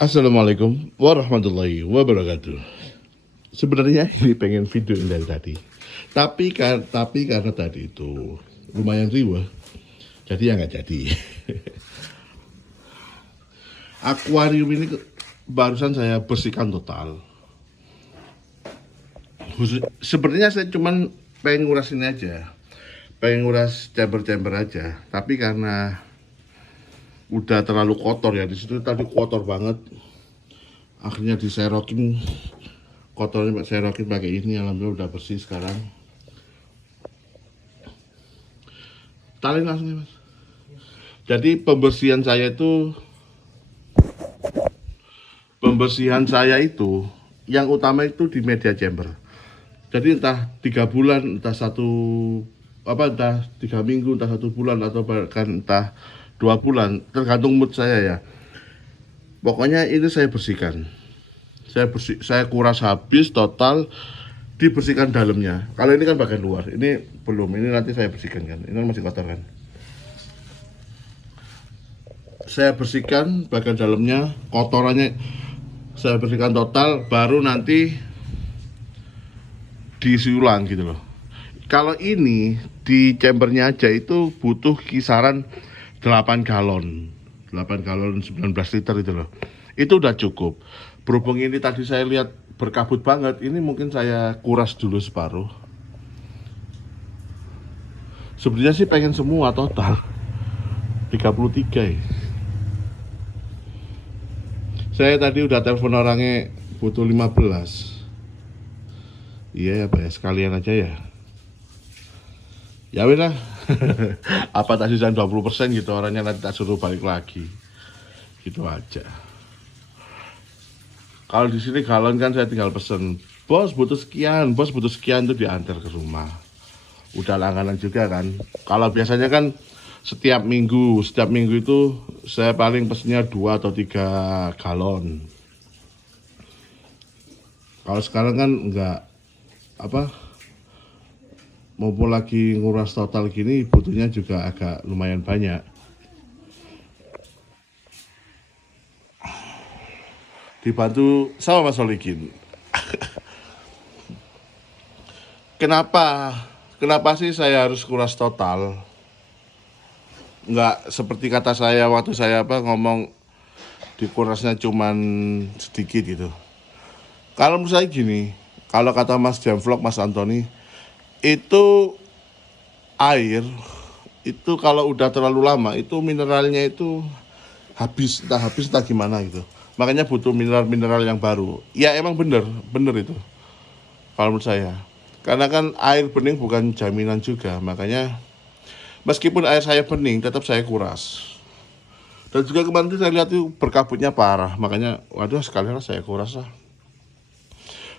Assalamualaikum warahmatullahi wabarakatuh. Sebenarnya ini pengen video dari tadi, tapi karena tadi itu lumayan riweh, jadi ya nggak jadi. Akuarium ini barusan saya bersihkan total. Sebenarnya saya cuman pengen nguras ini aja, pengen nguras chamber-chamber aja, tapi karena udah terlalu kotor ya, di situ tadi kotor banget, akhirnya diserokin, kotornya serokin pakai ini. Alhamdulillah udah bersih sekarang. Talin langsung ya mas. Jadi pembersihan saya itu yang utama itu di media chamber. Jadi entah 3 bulan, entah entah 3 minggu, entah 1 bulan, atau bahkan entah 2 bulan, tergantung mood saya ya. Pokoknya ini saya bersihkan. Saya kuras habis total, dibersihkan dalamnya. Kalau ini kan bagian luar, ini belum. Ini nanti saya bersihkan kan. Ini masih kotor kan. Saya bersihkan bagian dalamnya, kotorannya saya bersihkan total, baru nanti diisi ulang gitu loh. Kalau ini di chambernya aja itu butuh kisaran 8 galon 19 liter itu loh. Itu udah cukup. Berhubung ini tadi saya lihat berkabut banget, ini mungkin saya kuras dulu separuh. Sebenarnya sih pengen semua total 33 ya. Saya tadi udah telepon orangnya, butuh 15. Iya ya Pak ya, sekalian aja ya. Ya weh lah. Apa tak sisa 20% gitu, orangnya nanti tak suruh balik lagi. Gitu aja. Kalau di sini galon kan saya tinggal pesen, bos butuh sekian tuh diantar ke rumah. Udah langganan juga kan. Kalau biasanya kan setiap minggu itu saya paling pesennya 2 atau 3 galon. Kalau sekarang kan enggak, mumpung lagi nguras total gini, butuhnya juga agak lumayan banyak. Dibantu sama Mas Solikin. Kenapa sih saya harus kuras total? Nggak seperti kata saya waktu saya ngomong dikurasnya cuman sedikit gitu. Kalau menurut saya gini, kalau kata Mas Jamvlog, Mas Antoni, itu air itu kalau udah terlalu lama itu mineralnya itu habis entah gimana gitu. Makanya butuh mineral yang baru. Ya emang bener itu kalau menurut saya. Karena kan air bening bukan jaminan juga. Makanya meskipun air saya bening, tetap saya kuras. Dan juga kemarin saya lihat itu berkabutnya parah. Makanya waduh, sekalian saya kuras lah.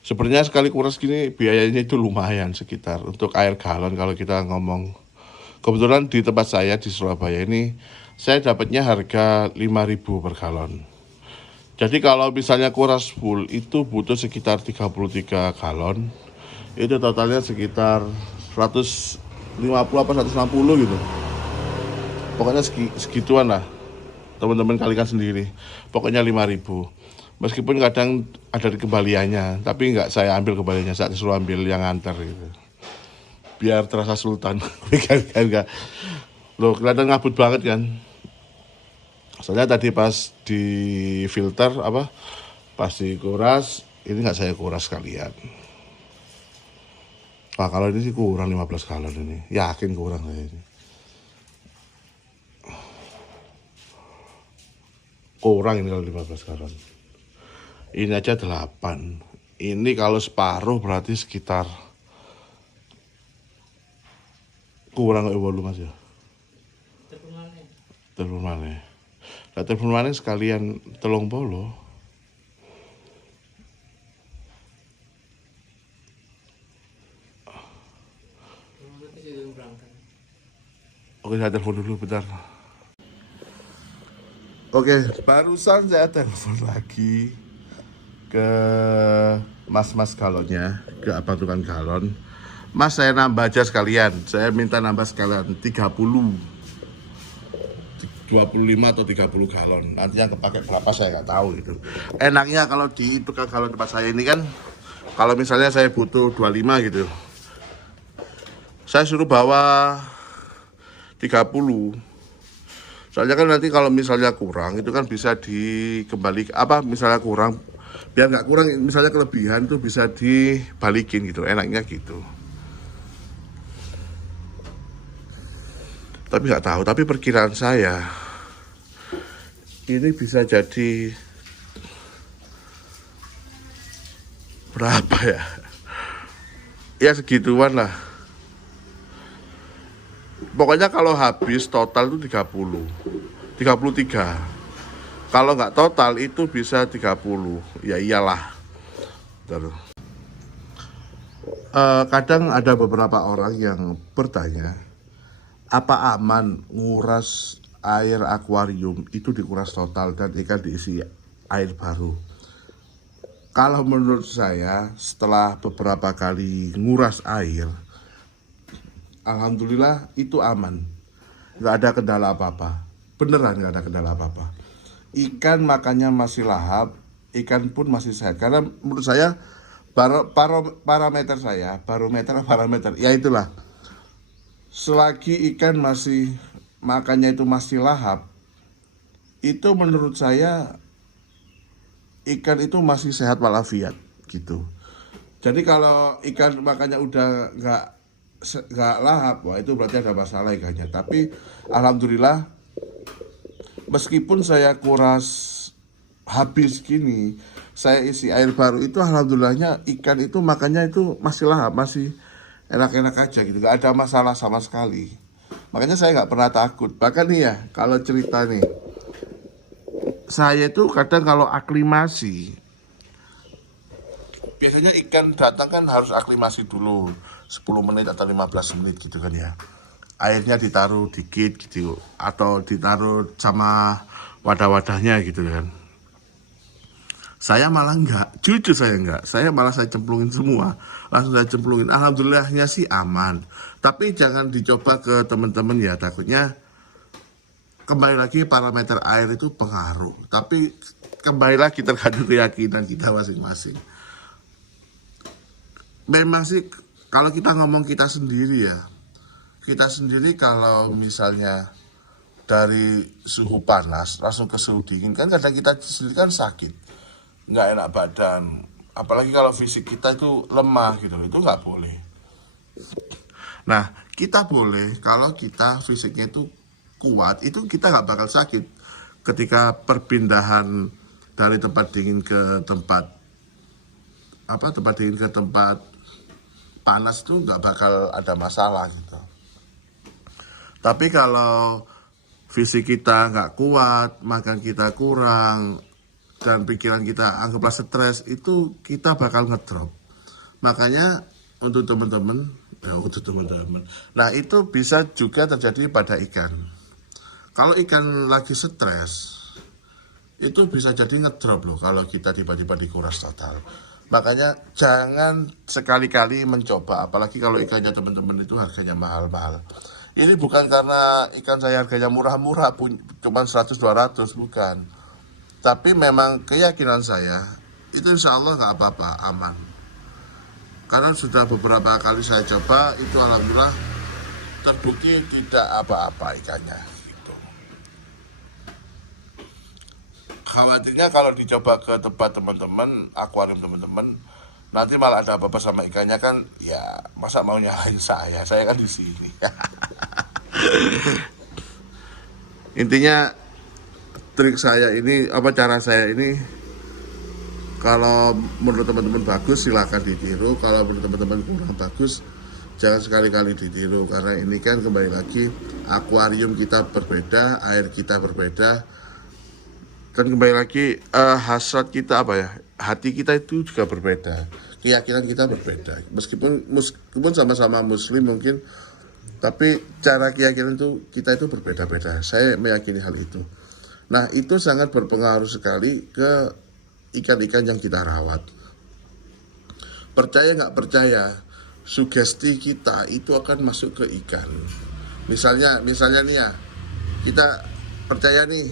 Sebenarnya sekali kuras gini biayanya itu lumayan, sekitar untuk air galon kalau kita ngomong. Kebetulan di tempat saya di Surabaya ini saya dapatnya harga 5.000 per galon. Jadi kalau misalnya kuras full itu butuh sekitar 33 galon. Itu totalnya sekitar 150 apa 160 gitu. Pokoknya segituan lah. Teman-teman kalikan sendiri. Pokoknya 5.000. Meskipun kadang ada di kembaliannya, tapi nggak saya ambil kembaliannya, saya suruh ambil yang antar gitu. Biar terasa sultan. Loh, kelihatan ngabut banget kan. Soalnya tadi pas di filter pas dikuras, ini nggak saya kuras sekalian. Wah, kalau ini sih kurang 15 galon ini. Yakin kurang saya ini. Kurang ini kalau 15 galon. Ini aja 8. Ini kalau separuh berarti sekitar kurang lu Mas ya. Telepon mana? Lah telepon mana sekalian 30. Oke, saya telepon dulu bentar. Oke, barusan saya telepon lagi ke mas galonnya, ke abang tukang galon. Mas, saya nambah aja sekalian. Saya minta nambah sekalian 30 25 atau 30 galon. Nanti yang kepake berapa saya nggak tahu gitu. Enaknya kalau di tukang galon tempat saya ini kan, kalau misalnya saya butuh 25 gitu, saya suruh bawa 30. Soalnya kan nanti kalau misalnya kurang itu kan bisa dikembali, apa misalnya kurang, biar nggak kurang, misalnya kelebihan itu bisa dibalikin gitu, enaknya gitu. Tapi nggak tahu, tapi perkiraan saya ini bisa jadi berapa ya? Ya segituan lah. Pokoknya kalau habis total itu 30, 33. Kalau nggak total itu bisa 30. Ya iyalah. Terus. Kadang ada beberapa orang yang bertanya, apa aman nguras air akuarium itu dikuras total dan ikan diisi air baru? Kalau menurut saya, setelah beberapa kali nguras air, alhamdulillah itu aman, nggak ada kendala apa-apa. Beneran nggak ada kendala apa-apa. Ikan makannya masih lahap, ikan pun masih sehat. Karena menurut saya parameter saya, parameter, ya itulah. Selagi ikan masih makannya itu masih lahap, itu menurut saya ikan itu masih sehat walafiat gitu. Jadi kalau ikan makannya udah nggak lahap, wah itu berarti ada masalah ikannya. Tapi alhamdulillah, meskipun saya kuras habis gini, saya isi air baru itu alhamdulillahnya ikan itu makannya itu masih lahap, masih enak-enak aja gitu, nggak ada masalah sama sekali. Makanya saya nggak pernah takut. Bahkan nih ya, kalau cerita nih, saya itu kadang kalau aklimasi, biasanya ikan datang kan harus aklimasi dulu 10 menit atau 15 menit gitu kan ya. Airnya ditaruh dikit gitu, atau ditaruh sama wadah-wadahnya gitu kan. Saya malah enggak, jujur saya enggak. Saya malah saya cemplungin semua. Langsung saya cemplungin. Alhamdulillahnya sih aman. Tapi jangan dicoba ke teman-teman ya. Takutnya kembali lagi parameter air itu pengaruh. Tapi kembali lagi tergantung keyakinan kita masing-masing. Memang sih kalau kita ngomong kita sendiri ya. Kita sendiri kalau misalnya dari suhu panas langsung ke suhu dingin kan kadang kita sendiri kan sakit, nggak enak badan, apalagi kalau fisik kita itu lemah gitu, itu nggak boleh. Nah, kita boleh kalau kita fisiknya itu kuat, itu kita nggak bakal sakit ketika perpindahan dari tempat dingin ke tempat dingin ke tempat panas itu nggak bakal ada masalah gitu. Tapi kalau fisik kita nggak kuat, makan kita kurang, dan pikiran kita anggaplah stres, itu kita bakal ngedrop. Makanya untuk teman-teman, nah itu bisa juga terjadi pada ikan. Kalau ikan lagi stres, itu bisa jadi ngedrop loh kalau kita tiba-tiba dikuras total. Makanya jangan sekali-kali mencoba, apalagi kalau ikannya teman-teman itu harganya mahal-mahal. Ini bukan karena ikan saya harganya murah-murah, cuma 100-200, bukan. Tapi memang keyakinan saya, itu insya Allah nggak apa-apa, aman. Karena sudah beberapa kali saya coba, itu alhamdulillah terbukti tidak apa-apa ikannya. Gitu. Khawatirnya kalau dicoba ke tempat teman-teman, akuarium teman-teman, nanti malah ada apa-apa sama ikannya kan, ya masa mau nyalahin saya kan di sini. Intinya trik saya ini, cara saya ini, kalau menurut teman-teman bagus silahkan ditiru, kalau menurut teman-teman kurang bagus jangan sekali-kali ditiru, karena ini kan kembali lagi akuarium kita berbeda, air kita berbeda, dan kembali lagi hasrat kita hati kita itu juga berbeda, keyakinan kita berbeda, meskipun sama-sama muslim mungkin, tapi cara keyakinan itu kita itu berbeda-beda. Saya meyakini hal itu. Nah, itu sangat berpengaruh sekali ke ikan-ikan yang kita rawat. Percaya nggak percaya, sugesti kita itu akan masuk ke ikan. Misalnya nih ya, kita percaya nih,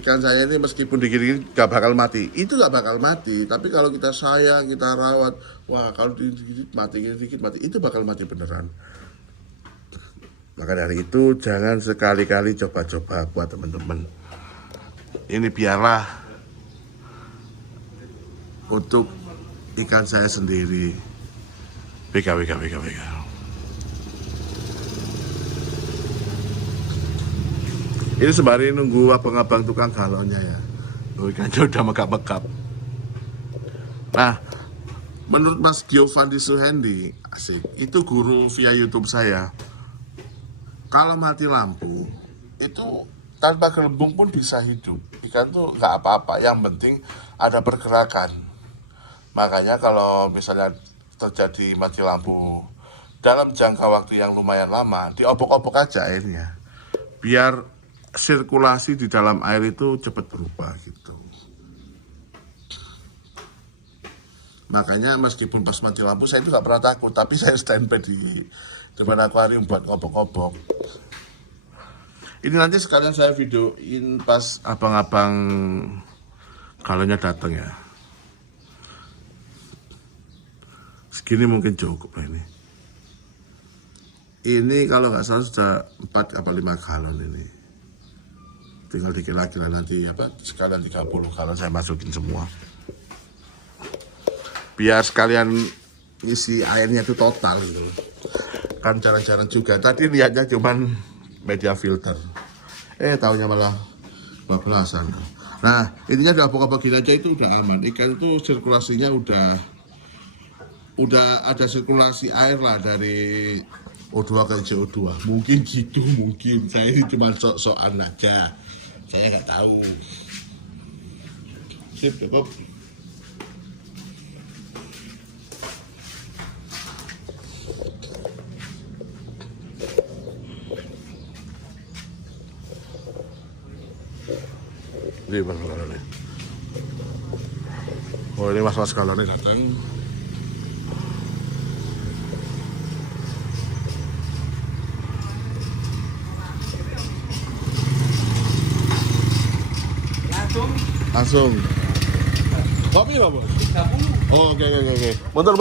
ikan saya ini meskipun digigit gak bakal mati. Itu gak bakal mati, tapi kalau kita sayang, kita rawat, wah kalau digigit mati, dikit mati, itu bakal mati beneran. Maka dari itu jangan sekali-kali coba-coba buat teman-teman. Ini biarlah untuk ikan saya sendiri. BK. Ini sembari nunggu abang-abang tukang galonnya ya. Ikannya udah megap-megap. Nah, menurut Mas Giovanni Suhendi, asik, itu guru via YouTube saya. Kalau mati lampu, itu tanpa gelembung pun bisa hidup. Ikan tuh nggak apa-apa, yang penting ada pergerakan. Makanya kalau misalnya terjadi mati lampu dalam jangka waktu yang lumayan lama, diopok-opok aja airnya. Biar sirkulasi di dalam air itu cepat berubah gitu. Makanya meskipun pas mati lampu saya itu nggak pernah takut, tapi saya standby di depan akuarium buat ngobok-ngobok. Ini nanti sekalian saya videoin pas abang-abang galonnya datang ya. Segini mungkin cukup ini. Ini kalau nggak salah sudah 4 atau 5 galon ini. Tinggal dikira-kira nanti sekalian 30 galon saya masukin semua. Biar sekalian isi airnya itu total gitu. Kan jarang-jarang juga. Tadi lihatnya cuman media filter. Taunya malah bablasan. Nah, intinya udah pokok begini aja itu udah aman. Ikan itu sirkulasinya udah ada sirkulasi air lah dari O2 ke CO2. Mungkin gitu, mungkin. Saya ini cuma sok-sokan aja. Saya nggak tahu. Sip, cukup. Ini mas galonnya. Oh ini mas galonnya datang. Langsung. Kopi lah bos. Oh, oke. Bentar.